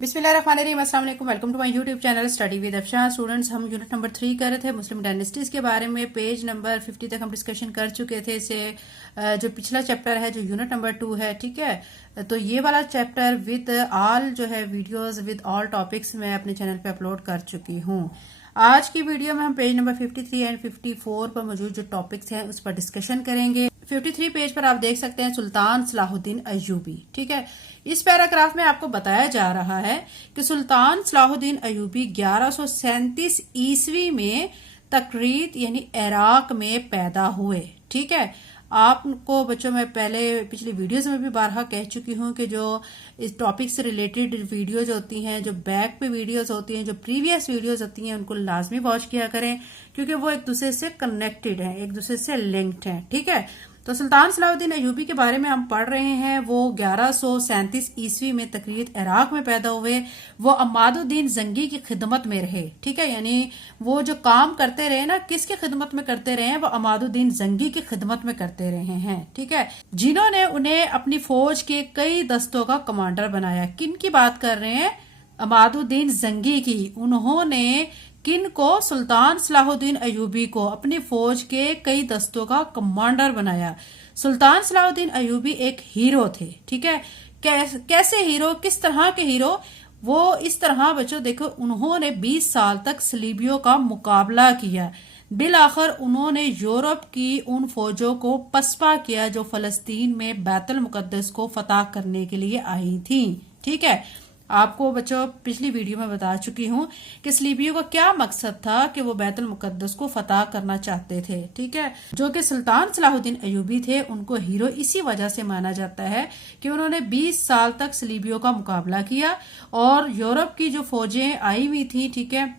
बिस्मिल्लाहिर्रहमानिर्रहीम, अस्सलाम वालेकुम। Welcome to my YouTube channel study with Afsha. Students, हम यूनिट नंबर 3 कर रहे थे मुस्लिम डायनेस्टीज के बारे में। पेज नंबर 50 तक हम डिस्कशन कर चुके थे। इसे जो पिछला चैप्टर है जो यूनिट नंबर 2 है, ठीक है, तो ये वाला चैप्टर विद ऑल जो है वीडियोस विद ऑल टॉपिक्स मैं अपने चैनल पे अपलोड कर चुकी हूँ। आज की वीडियो में हम पेज नंबर 53 एंड 54 पर मौजूद जो टॉपिक्स हैं उस पर डिस्कशन करेंगे। 53 पेज पर आप देख सकते हैं सुल्तान सलाहुद्दीन अय्यूबी, ठीक है। इस पैराग्राफ में आपको बताया जा रहा है कि सुल्तान सलाहुद्दीन अय्यूबी 1137 ईस्वी में तकरीत यानी इराक में पैदा हुए, ठीक है। आपको बच्चों में पहले पिछली वीडियोस में भी बारहा कह चुकी हूँ कि जो इस टॉपिक से रिलेटेड वीडियोज होती हैं, जो बैक पे वीडियोस होती हैं, जो प्रीवियस वीडियोस होती हैं, उनको लाजमी वॉच किया करें क्योंकि वो एक दूसरे से कनेक्टेड हैं, एक दूसरे से लिंक्ड हैं, ठीक है। तो सुल्तान सलाहुद्दीन अय्यूबी के बारे में हम पढ़ रहे हैं। वो 1137 ईस्वी में तकरीत इराक में पैदा हुए। वो अमादुद्दीन जंगी की खिदमत में रहे, ठीक है। यानी वो जो काम करते रहे ना, किसकी खिदमत में करते रहे हैं? वो अमादुद्दीन जंगी की खिदमत में करते रहे हैं, ठीक है, जिन्होंने उन्हें अपनी फौज के कई दस्तों का कमांडर बनाया। किन की बात कर रहे हैं? अमादुद्दीन जंगी की। उन्होंने किन को? सुल्तान सलाहुद्दीन अय्यूबी को अपनी फौज के कई दस्तों का कमांडर बनाया। सुल्तान सलाहुद्दीन अय्यूबी एक हीरो थे, ठीक है। कैसे हीरो? किस तरह के हीरो? वो इस तरह बच्चों देखो, उन्होंने 20 साल तक सलीबियों का मुकाबला किया। बिलाखिर उन्होंने यूरोप की उन फौजों को पसपा किया जो फलस्तीन में बैतुल मुकद्दस को फतह करने के लिए आई थी, ठीक है। आपको बच्चों पिछली वीडियो में बता चुकी हूँ कि सलीबियों का क्या मकसद था कि वो बैतुल मुकद्दस को फतह करना चाहते थे, ठीक है। जो कि सुल्तान सलाहुद्दीन अय्यूबी थे, उनको हीरो इसी वजह से माना जाता है कि उन्होंने 20 साल तक सलीबियों का मुकाबला किया और यूरोप की जो फौजें आई हुई थी, ठीक है,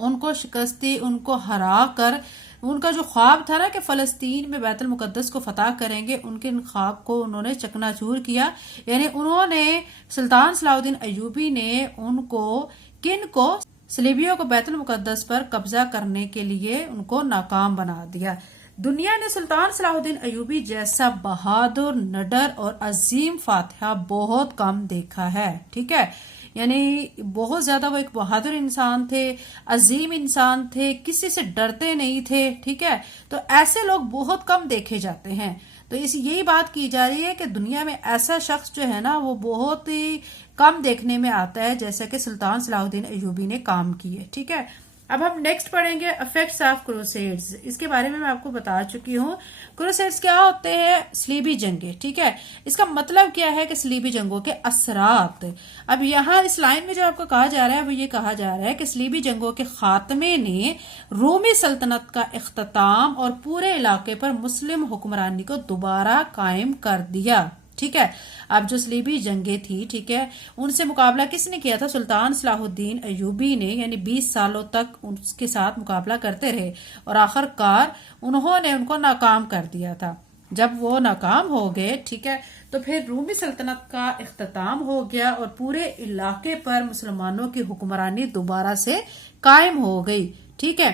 उनको शिकस्त दी, उनको हरा कर उनका जो ख्वाब था ना कि फलस्तीन में बैतुल मुकद्दस को फतह करेंगे, उनके ख्वाब को उन्होंने चकनाचूर किया। यानी उन्होंने सुल्तान सलाहुद्दीन अय्यूबी ने उनको किन को? सलीबियों को बैतुल मुकद्दस पर कब्जा करने के लिए उनको नाकाम बना दिया। दुनिया ने सुल्तान सलाहुद्दीन अय्यूबी जैसा बहादुर, निडर और अजीम फातिहा बहुत कम देखा है, ठीक है। यानी बहुत ज्यादा वो एक बहादुर इंसान थे, अजीम इंसान थे, किसी से डरते नहीं थे, ठीक है। तो ऐसे लोग बहुत कम देखे जाते हैं। तो यही बात की जा रही है कि दुनिया में ऐसा शख्स जो है ना, वो बहुत ही कम देखने में आता है जैसा कि सुल्तान सलाहुद्दीन अय्यूबी ने काम किए, ठीक है। अब हम नेक्स्ट पढ़ेंगे इफेक्ट्स ऑफ क्रूसेड्स। इसके बारे में मैं आपको बता चुकी हूँ। क्रूसेड्स क्या होते हैं? सलीबी जंगे, ठीक है। इसका मतलब क्या है कि सलीबी जंगों के असरात। अब यहाँ इस लाइन में जो आपको कहा जा रहा है वो ये कहा जा रहा है कि सलीबी जंगों के खात्मे ने रोमी सल्तनत का इख्तिताम और पूरे इलाके पर मुस्लिम हुक्मरानी को दोबारा कायम कर दिया, ठीक है। अब जो सलीबी जंगे थी, ठीक है, उनसे मुकाबला किसने किया था? सुल्तान सलाहुद्दीन अय्यूबी ने। यानी 20 सालों तक उसके साथ मुकाबला करते रहे और आखिरकार उन्होंने उनको नाकाम कर दिया था। जब वो नाकाम हो गए, ठीक है, तो फिर रूमी सल्तनत का इख्तिताम हो गया और पूरे इलाके पर मुसलमानों की हुक्मरानी दोबारा से कायम हो गई, ठीक है।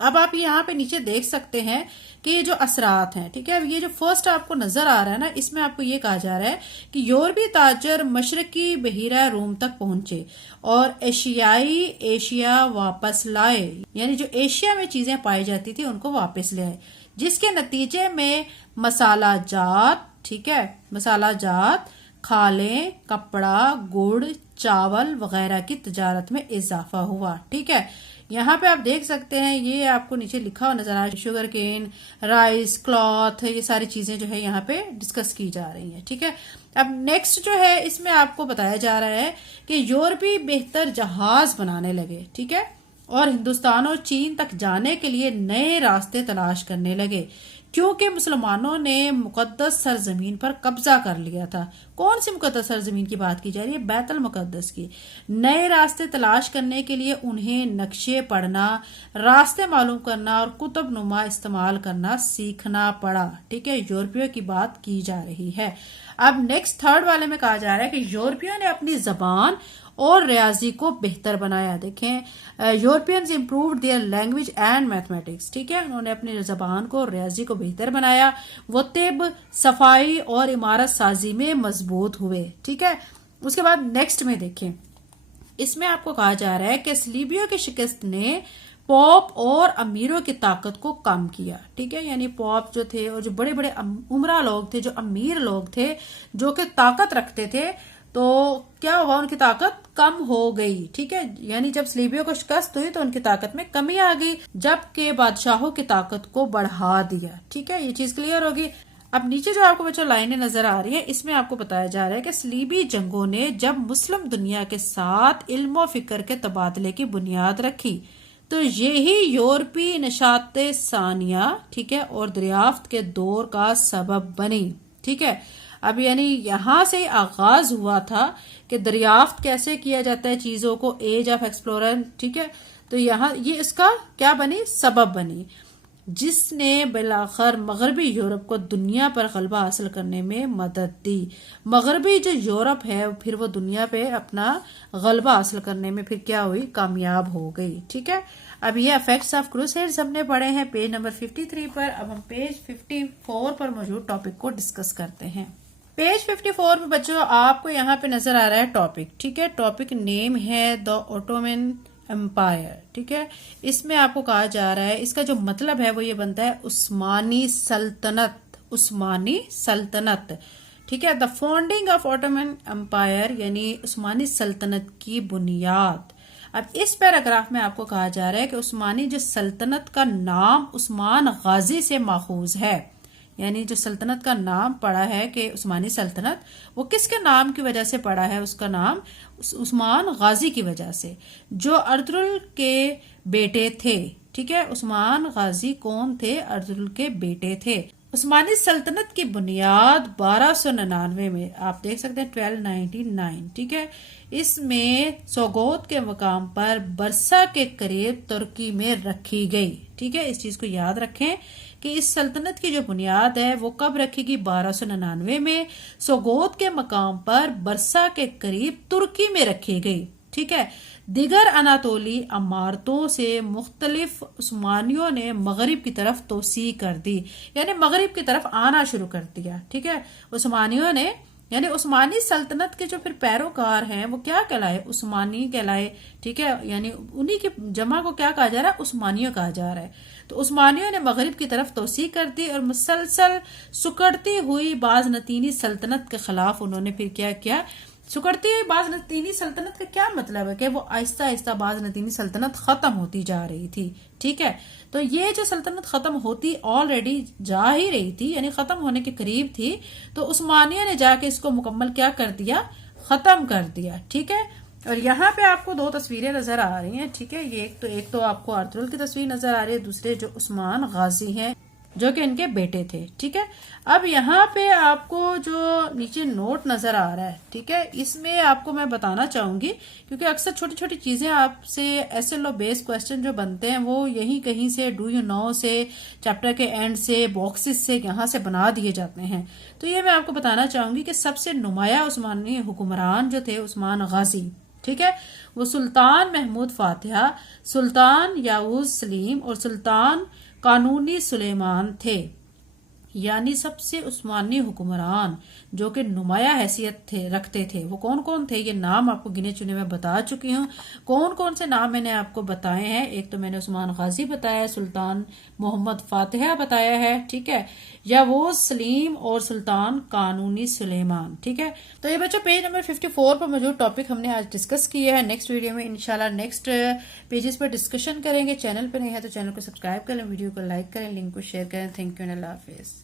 अब आप यहाँ पे नीचे देख सकते हैं कि ये जो असरात हैं, ठीक है, ये जो फर्स्ट आपको नजर आ रहा है ना, इसमें आपको ये कहा जा रहा है कि यूरोपीय ताजर मशरकी बहीरा रूम तक पहुंचे और एशिया वापस लाए। यानी जो एशिया में चीजें पाई जाती थी उनको वापस ले आए, जिसके नतीजे में मसाला जात, ठीक है, मसाला जात, खालें, कपड़ा, गुड़, चावल वगैरह की तजारत में इजाफा हुआ, ठीक है। यहाँ पे आप देख सकते हैं, ये आपको नीचे लिखा हुआ नजर आ रहा है, शुगर केन, राइस, क्लॉथ, ये सारी चीजें जो है यहाँ पे डिस्कस की जा रही हैं, ठीक है। अब नेक्स्ट जो है इसमें आपको बताया जा रहा है कि यूरोपी बेहतर जहाज बनाने लगे, ठीक है, और हिंदुस्तान और चीन तक जाने के लिए नए रास्ते तलाश करने लगे क्योंकि मुसलमानों ने मुकद्दस सरजमीन पर कब्जा कर लिया था। कौन सी मुकद्दस सरजमीन की बात की जा रही है? बैतुल मुकद्दस की। नए रास्ते तलाश करने के लिए उन्हें नक्शे पढ़ना, रास्ते मालूम करना और कुतुब नुमा इस्तेमाल करना सीखना पड़ा, ठीक है। यूरोपियों की बात की जा रही है। अब नेक्स्ट थर्ड वाले में कहा जा रहा है कि यूरोपियों ने अपनी जबान और रियाजी को बेहतर बनाया। देखें, Europeans improved their language and mathematics, ठीक है, उन्होंने अपनी जबान को और रियाजी को बेहतर बनाया। वो तिब, सफाई और इमारत साजी में मजबूत हुए, ठीक है। उसके बाद नेक्स्ट में देखें اس میں آپ کو کہا جا رہا ہے کہ صلیبیوں کی شکست نے پوپ اور امیروں کی طاقت کو کم کیا. ٹھیک ہے، یعنی پوپ جو تھے اور جو بڑے بڑے عمرہ لوگ تھے، جو امیر لوگ تھے، جو کہ طاقت رکھتے تھے، تو کیا ہوا، ان کی طاقت کم ہو گئی. ٹھیک ہے، یعنی جب صلیبیوں کو شکست ہوئی تو ان کی طاقت میں کمی آ گئی، جبکہ بادشاہوں کی طاقت کو بڑھا دیا. ٹھیک ہے، یہ چیز کلیئر ہوگی. اب نیچے جو آپ کو بچوں لائنیں نظر آ رہی ہیں، اس میں آپ کو بتایا جا رہا ہے کہ صلیبی جنگوں نے جب مسلم دنیا کے ساتھ علم و فکر کے تبادلے کی بنیاد رکھی تو یہی یورپی نشاط ثانیہ، ٹھیک ہے، اور دریافت کے دور کا سبب بنی. ٹھیک ہے، اب یعنی یہاں سے آغاز ہوا تھا کہ دریافت کیسے کیا جاتا ہے چیزوں کو، ایج آف ایکسپلورر. ٹھیک ہے، تو یہاں یہ اس کا کیا بنی، سبب بنی، جس نے بالآخر مغربی یورپ کو دنیا پر غلبہ حاصل کرنے میں مدد دی. مغربی جو یورپ ہے پھر وہ دنیا پہ اپنا غلبہ حاصل کرنے میں پھر کیا ہوئی، کامیاب ہو گئی. ٹھیک ہے، اب یہ افیکٹس آف کروسیڈز ہم نے پڑھے ہیں پیج نمبر 53 پر. اب ہم پیج 54 پر موجود ٹاپک کو ڈسکس کرتے ہیں. پیج 54 پہ بچوں آپ کو یہاں پہ نظر آ رہا ہے ٹاپک. ٹھیک ہے، ٹاپک نیم ہے دا اوٹومن امپائر. ٹھیک ہے، اس میں آپ کو کہا جا رہا ہے، اس کا جو مطلب ہے وہ یہ بنتا ہے عثمانی سلطنت. عثمانی سلطنت. ٹھیک ہے، the founding of Ottoman umpire یعنی عثمانی سلطنت کی بنیاد. اب اس پیراگراف میں آپ کو کہا جا رہا ہے کہ عثمانی جو سلطنت کا نام عثمان غازی سے ماخوذ ہے. یعنی جو سلطنت کا نام پڑا ہے کہ عثمانی سلطنت، وہ کس کے نام کی وجہ سے پڑا ہے، اس کا نام عثمان غازی کی وجہ سے، جو ارطغرل کے بیٹے تھے. ٹھیک ہے، عثمان غازی کون تھے، ارطغرل کے بیٹے تھے. عثمانی سلطنت کی بنیاد 1299 میں آپ دیکھ سکتے ہیں 1299. ٹھیک ہے، اس میں سوگوت کے مقام پر برسا کے قریب ترکی میں رکھی گئی. ٹھیک ہے، اس چیز کو یاد رکھیں کہ اس سلطنت کی جو بنیاد ہے وہ کب رکھی گئی، 1299 میں سوگوت کے مقام پر برسا کے قریب ترکی میں رکھی گئی. ٹھیک ہے، دیگر اناتولی عمارتوں سے مختلف عثمانیوں نے مغرب کی طرف توسیع کر دی، یعنی مغرب کی طرف آنا شروع کر دیا. ٹھیک ہے، عثمانیوں نے، یعنی عثمانی سلطنت کے جو پھر پیروکار ہیں وہ کیا کہلائے، عثمانی کہلائے. ٹھیک ہے، یعنی انہی کی جمع کو کیا کہا جا رہا ہے، عثمانیوں کہا جا رہا ہے. تو عثمانیوں نے مغرب کی طرف توسیع کر دی اور مسلسل سکڑتی ہوئی بازنطینی سلطنت کے خلاف انہوں نے پھر کیا کیا، سکڑتی ہوئی بازنطینی سلطنت کا کیا مطلب ہے کہ وہ آہستہ آہستہ بازنطینی سلطنت ختم ہوتی جا رہی تھی. ٹھیک ہے، تو یہ جو سلطنت ختم ہوتی آلریڈی جا ہی رہی تھی، یعنی ختم ہونے کے قریب تھی، تو عثمانیوں نے جا کے اس کو مکمل کیا کر دیا، ختم کر دیا. ٹھیک ہے، اور یہاں پہ آپ کو دو تصویریں نظر آ رہی ہیں. ٹھیک ہے، یہ ایک تو آپ کو ارطغرل کی تصویر نظر آ رہی ہے، دوسرے جو عثمان غازی ہیں جو کہ ان کے بیٹے تھے. ٹھیک ہے، اب یہاں پہ آپ کو جو نیچے نوٹ نظر آ رہا ہے، ٹھیک ہے، اس میں آپ کو میں بتانا چاہوں گی کیونکہ اکثر چھوٹی چھوٹی چیزیں آپ سے ایس ایل او بیس کوسچن جو بنتے ہیں وہ یہیں کہیں سے ڈو یو نو سے، چیپٹر کے اینڈ سے، باکسز سے، یہاں سے بنا دیے جاتے ہیں. تو یہ میں آپ کو بتانا چاہوں گی کہ سب سے نمایاں عثمانی حکمران جو تھے عثمان غازی، ٹھیک ہے، وہ سلطان محمود فاتحہ، سلطان یاؤز سلیم اور سلطان قانونی سلیمان تھے. یعنی سب سے عثمانی حکمران جو کہ نمایاں حیثیت رکھتے تھے وہ کون کون تھے، یہ نام آپ کو گنے چنے میں بتا چکی ہوں. کون کون سے نام میں نے آپ کو بتائے ہیں، ایک تو میں نے عثمان غازی بتایا ہے، سلطان محمد فاتحہ بتایا ہے، ٹھیک ہے، یاؤز سلیم اور سلطان قانونی سلیمان. ٹھیک ہے، تو یہ بچوں پیج نمبر 54 پر موجود ٹاپک ہم نے آج ڈسکس کیا ہے. نیکسٹ ویڈیو میں انشاءاللہ نیکسٹ پیجز پر ڈسکشن کریں گے. چینل پہ نہیں ہے تو چینل کو سبسکرائب کریں، ویڈیو کو لائک کریں، لنک کو شیئر کریں. تھینک یو، اللہ حافظ.